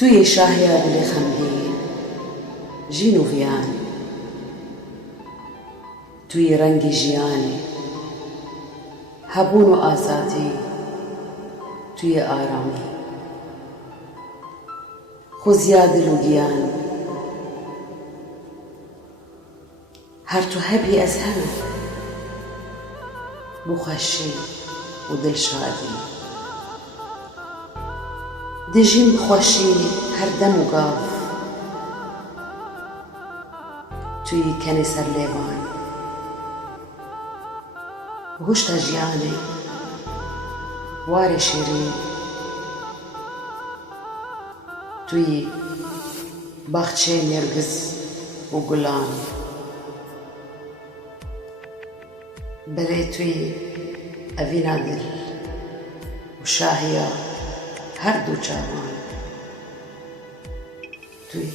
توی شاهیا دلی خەمگین ژین و ڤیان، توی ڕەنگی ژیانی هەبوون و ئازادی، توی ئارامی خۆزیا دل و گیان، هەر تو هەبی ئەز هەمە بۆ خۆشی و دڵشادی، دەژیم بە خۆشی هەر دەم و گاو، توی کەنی سەر لێوان هوشتە ژیانێ وارێ شیرین، توی باخچێ نێرگس و گوڵان، بەلێ توی ئەڤینا دل و شاهیا هەردوو چاوان، توی